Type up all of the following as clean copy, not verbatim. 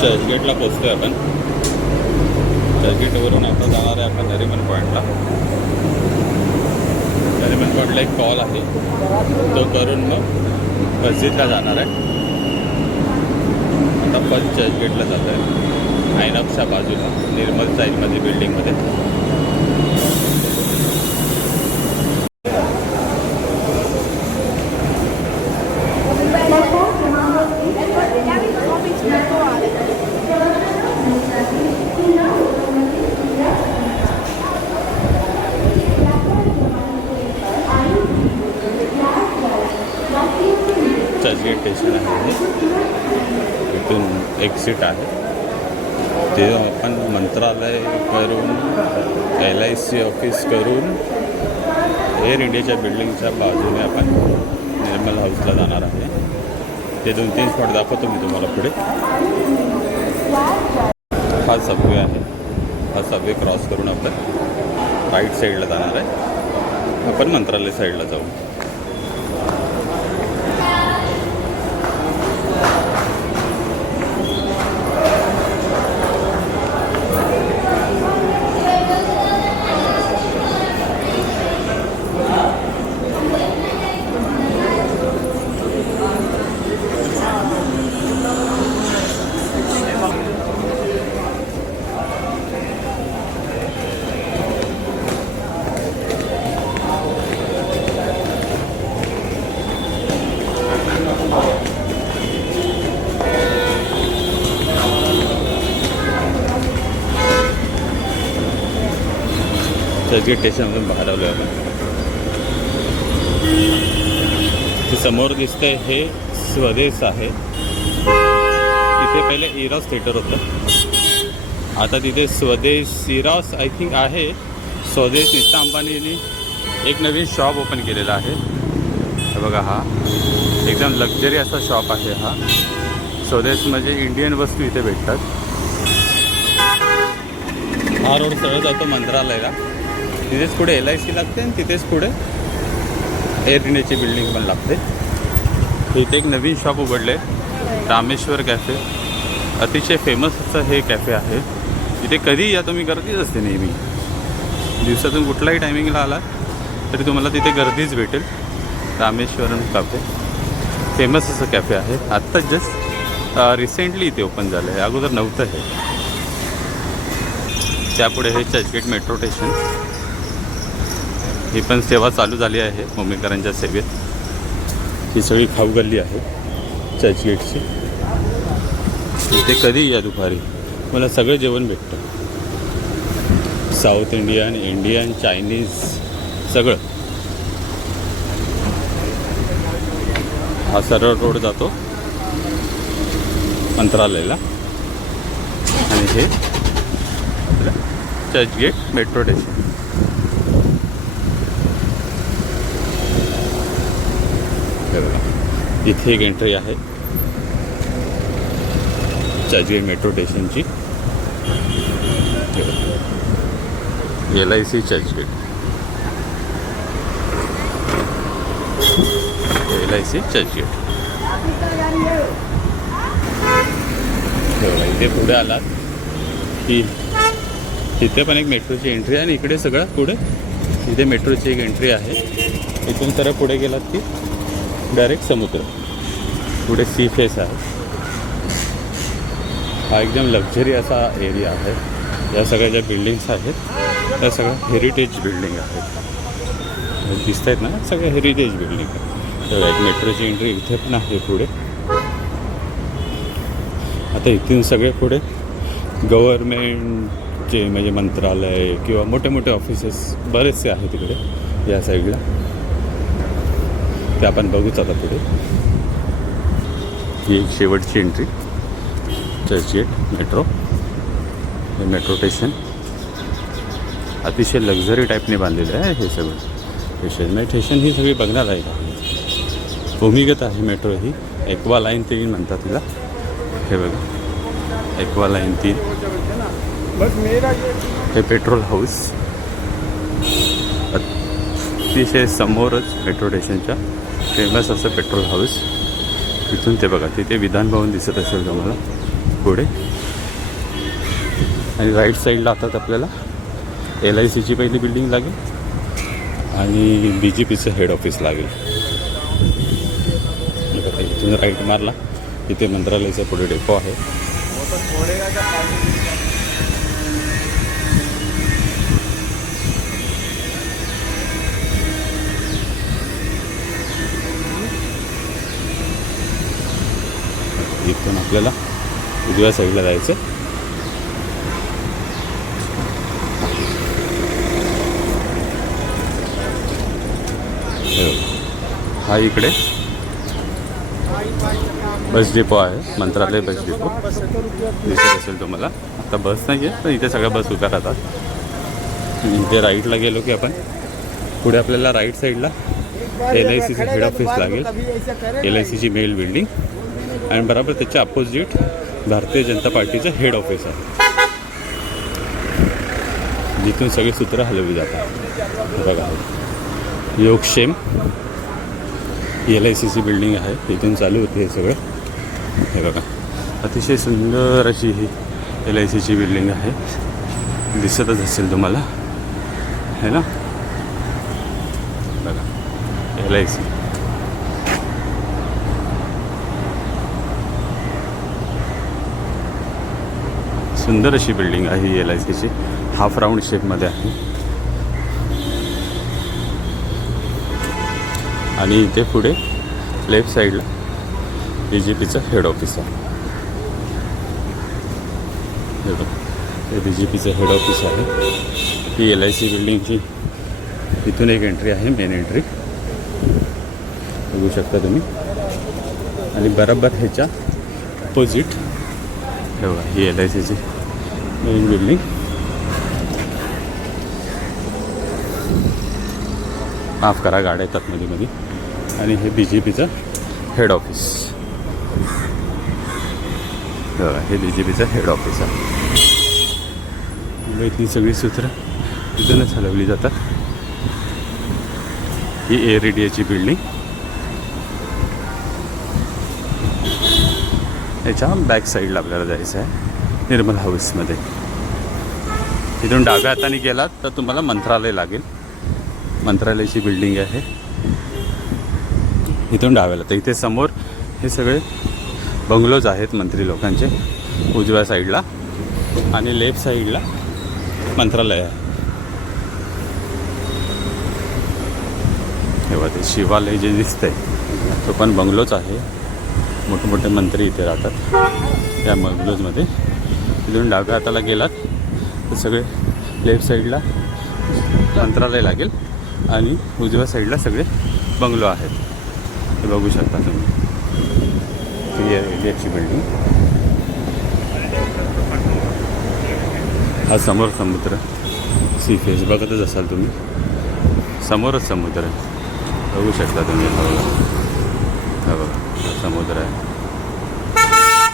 चर्चगेटला पोचतोय आपण. चर्चगेटवरून आता जाणार आहे आपण नरिमन पॉईंटला. नरिमन पॉईंटला एक कॉल आहे, तो करून मग मस्जिदला जाणार आहे. आता पण चर्चगेटला जात आहे, आयनॉक्सच्या बाजूला निर्मल साईडमध्ये बिल्डिंगमध्ये. चर्चगेट स्टेशन आहे, इथून एक्झिट आहे. ते आपण मंत्रालय करून LIC ऑफिस करून एअर इंडियाच्या बिल्डिंगच्या बाजूने आपण निर्मल हाऊसला जाणार आहे. ते 2-3 स्पॉट दाखवतो मी तुम्हाला पुढे. हा सबवे आहे, हा सबवे क्रॉस करून आपण राईट साईडला जाणार आहे. आपण मंत्रालय साईडला जाऊ. चर्चगेट स्टेशनमधून बाहेर आलो आहे आपण. ते समोर दिसतंय हे स्वदेश आहे. तिथे पहिले इरॉस थिएटर होतं, आता तिथे स्वदेश इरॉस आय थिंक आहे. स्वदेश नीता अंबानीने एक नवीन शॉप ओपन केलेला आहे. हे बघा, हा एकदम लक्झरी असा शॉप आहे. हा स्वदेश म्हणजे इंडियन वस्तू इथे भेटतात. हा रोड सरळ जातो मंत्रालयाला, तिथेच पुढे LIC लागते आणि तिथेच पुढे एअर इंडियाची बिल्डिंग पण लागते. इथे एक नवीन शॉप उघडले, रामेश्वर कॅफे. अतिशय फेमस असं हे कॅफे आहे. इथे कधीही या तुम्ही, गर्दीच असते नेहमी. दिवसातून कुठल्याही टायमिंगला आला तरी तुम्हाला तिथे गर्दीच भेटेल. रामेश्वरम कॅफे फेमस असं कॅफे आहे. आत्ताच जस्ट रिसेंटली इथे ओपन झालं आहे, अगोदर नव्हतं हे. त्यापुढे हे चर्चगेट मेट्रो स्टेशन, ही पण सेवा चालू झाली आहे मुंबईकरांच्या सेवेत. ही सगळी खाऊ गल्ली आहे चर्चगेटची. इथे कधी या दुपारी मला सगळं जेवण भेटतं, साऊथ इंडियन, इंडियन, चायनीज सगळं. हा सरळ रोड जातो मंत्रालयाला आणि हे आपलं चर्चगेट मेट्रो स्टेशन. इथे एक एंट्री आहे Churchgate metro स्टेशनची. LIC Churchgate, LIC Churchgate. इथे पुढे आलात की तिथे पण एक मेट्रोची एंट्री आहे आणि इकडे सगळं पुढे इथे मेट्रोची एक एंट्री आहे. इथून तर पुढे गेलात की डायरेक्ट समुद्र, पुढे सी फेस आहे. हा एकदम लक्झरी असा एरिया आहे. या सगळ्या ज्या बिल्डिंग्स आहेत त्या सगळ्या हेरिटेज बिल्डिंग आहेत. दिसत आहेत ना, सगळ्या हेरिटेज बिल्डिंग आहेत. तर एक मेट्रोची एंट्री इथे पण आहे पुढे. आता इथून सगळे पुढे गव्हर्मेंटचे म्हणजे मंत्रालय किंवा मोठे मोठे ऑफिसेस बरेचसे आहेत तिकडे या साईडला. ते आपण बघूच आता पुढे. ही एक शेवटची एंट्री चर्चगेट मेट्रो. हे मेट्रो स्टेशन अतिशय लक्झरी टाईपने बांधलेलं आहे. हे सगळं स्टेशन ही सगळी बघणार आहे. भूमिगत आहे मेट्रो ही. एक्वा लाईन 3 म्हणतात तिला. हे बघा, एक्वा लाईन 3. हे पेट्रोल हाऊस अतिशय समोरच मेट्रो स्टेशनच्या फेमस असं पेट्रोल हाऊस. तिथून ते बघा, तिथे विधान भवन दिसत असेल तुम्हाला. पुढे. आणि राईट साईडला आता आपल्याला LICची पहिली बिल्डिंग लागेल आणि BJPचं हेड ऑफिस लागेल. इथून राईट मारला इथे मंत्रालयाचा पुढे डेपो आहे. इथून आपल्याला उजव्या साईडला जायचं. हा इकडे बस डेपो आहे, मंत्रालय बस डेपो दिसत असेल तुम्हाला. आता बस नाही आहे तर इथे सगळ्या बस उभ्या राहतात. इथे राईटला गेलो की आपण पुढे आपल्याला राईट साईडला LICचं हेड ऑफिस लागेल, LICची मेल बिल्डिंग. आणि बरोबर त्याच्या अपोजिट भारतीय जनता पार्टीचं हेड ऑफिस आहे, जिथून सगळी सूत्र हलवली जातात. बघा योगक्षेम LICची बिल्डिंग आहे, इथून चालू होते हे सगळं. हे बघा अतिशय सुंदर अशी ही LICची बिल्डिंग आहे, दिसतच असेल तुम्हाला है ना. बघा LIC सुंदर अशी बिल्डिंग आहे ही LICची. हाफ राऊंड शेपमध्ये आहे. आणि इथे पुढे लेफ्ट साईडला BJPचं हेड ऑफिस आहे. हे BJPचं हेड ऑफिस आहे. ही LIC बिल्डिंगची इथून एक एंट्री आहे, मेन एंट्री बघू शकता तुम्ही. आणि बरोबर ह्याच्या अपोजिट हे बघा ही LICची मेन बिल्डिंग. माफ करा गाड्या येतात मध्ये मध्ये. आणि हे BJPचं हेड ऑफिस. हे BJPचं हेड ऑफिस आहे. इथली सगळी सूत्र इथूनच हलवली जातात. ही एअर इंडियाची बिल्डिंग. याच्या बॅक साईडला आपल्याला जायचं आहे निर्मल हाऊसमध्ये. इथून डाव्या हाताने गेलात तर तुम्हाला मंत्रालय लागेल, मंत्रालयाची बिल्डिंग आहे इथून डाव्याला. तर इथे समोर हे सगळे बंगलोज आहेत मंत्री लोकांचे उजव्या साईडला. आणि लेफ्ट साईडला मंत्रालय आहे. तेव्हा ते शिवालय जे दिसतंय तो पण बंगलोच आहे. मोठमोठे मंत्री इथे राहतात त्या बंगलोजमध्ये. इथून डाव्या हाताला गेलात तर सगळे लेफ्ट साईडला मंत्रालय लागेल आणि उजव्या साईडला सगळे बंगलो आहेत. हे बघू शकता तुम्ही. ही इंडियाची बिल्डिंग. हा समोर समुद्र सी फेस बघतच असाल तुम्ही. समोरच समुद्र आहे बघू शकता तुम्ही. हा बघा हा समुद्र आहे.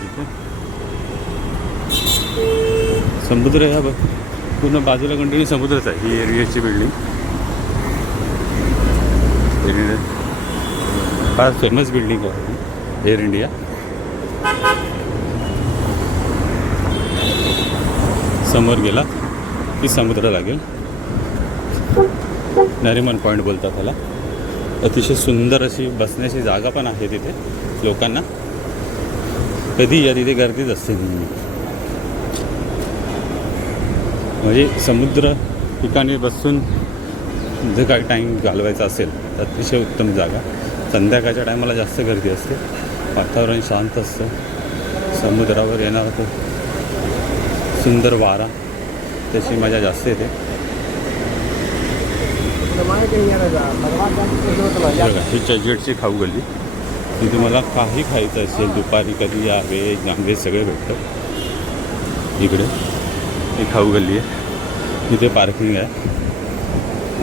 ठीक आहे समुद्र आहे. हा बघ पूर्ण बाजूला कंटिन्यू समुद्रच आहे. ही एरियाची बिल्डिंग फार फेमस बिल्डिंग आहे एअर इंडिया. समोर गेला की समुद्र लागेल. नरिमन पॉईंट बोलतात त्याला. अतिशय सुंदर अशी बसण्याची जागा पण आहे तिथे लोकांना. कधी या तिथे गर्दीच असते म्हणजे समुद्र ठिकाणी बसून जर काही टाईम घालवायचा असेल तर अतिशय उत्तम जागा. संध्याकाळच्या टायमाला जास्त गर्दी असते, वातावरण शांत असतं, समुद्रावर येणारा तो सुंदर वारा त्याची मजा जास्त येते. बघा ही चर्चगेटची खाऊ गल्ली. ती तुम्हाला काही खायचं असेल दुपारी कधी या व्हेज नॉनव्हेज सगळे भेटतं इकडे. ही खाऊ गल्ली आहे. इथे पार्किंग आहे.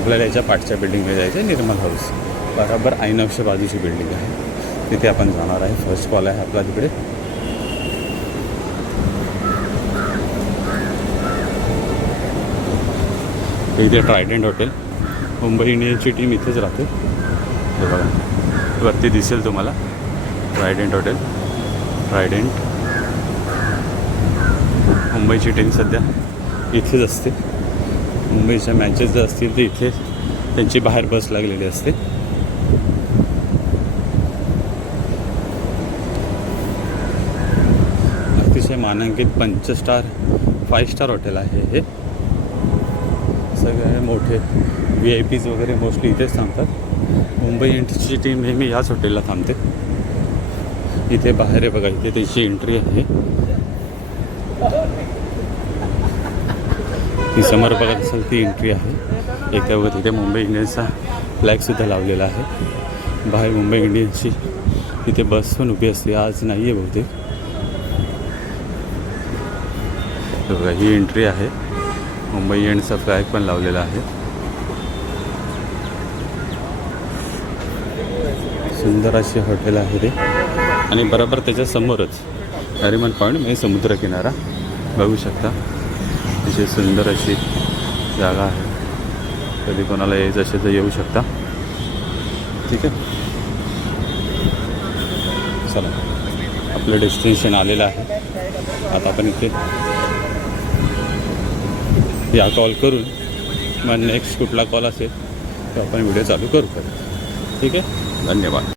आपल्याला याच्या पाठच्या बिल्डिंगमध्ये जायचं आहे निर्मल हाऊस. बरोबर आयनॉक्सच्या बाजूची बिल्डिंग आहे तिथे आपण जाणार आहे. फर्स्ट कॉल आहे आपला तिकडे. इथे ट्रायडंट हॉटेल. मुंबई इंडियन्सची टीम इथेच राहते. हे बघा वरती दिसेल तुम्हाला ट्रायडंट हॉटेल. ट्रायडंट मुंबईची टीम सध्या इथेच असते. मुंबईच्या मॅचेस जर असतील तर इथे त्यांची बाहेर बस लागलेली असते. अतिशय मानांकित 5 स्टार 5 स्टार हॉटेल आहे हे. सगळे मोठे VIPs वगैरे मोस्टली इथेच थांबतात. मुंबई इंडियन्सची टीम नेहमी याच हॉटेलला थांबते. इथे बाहेर आहे बघा, इथे त्याची एंट्री आहे. ती समोर बघत असेल ती एंट्री आहे. एका बघा तिथे मुंबई इंडियन्सचा फ्लॅगसुद्धा लावलेला आहे. बाहेर मुंबई इंडियन्सची तिथे बस पण उभी असते. आज नाही आहे बहुतेक. बघा ही एंट्री आहे. मुंबई इंडियन्सचा फ्लॅग पण लावलेला आहे. सुंदर अशी हॉटेल आहे ते. आणि बरोबर त्याच्या समोरच नरिमन पॉईंट म्हणजे समुद्रकिनारा बघू शकता. तिथे सुंदर अशी जागा आहे. कधी कोणाला यायचं असेल तर येऊ शकता. ठीक आहे, चला आपलं डेस्टिनेशन आलेलं आहे. आता आपण इथे या कॉल करून मग नेक्स्ट कुठला कॉल असेल तर आपण व्हिडिओ चालू करू. ठीक आहे, धन्यवाद.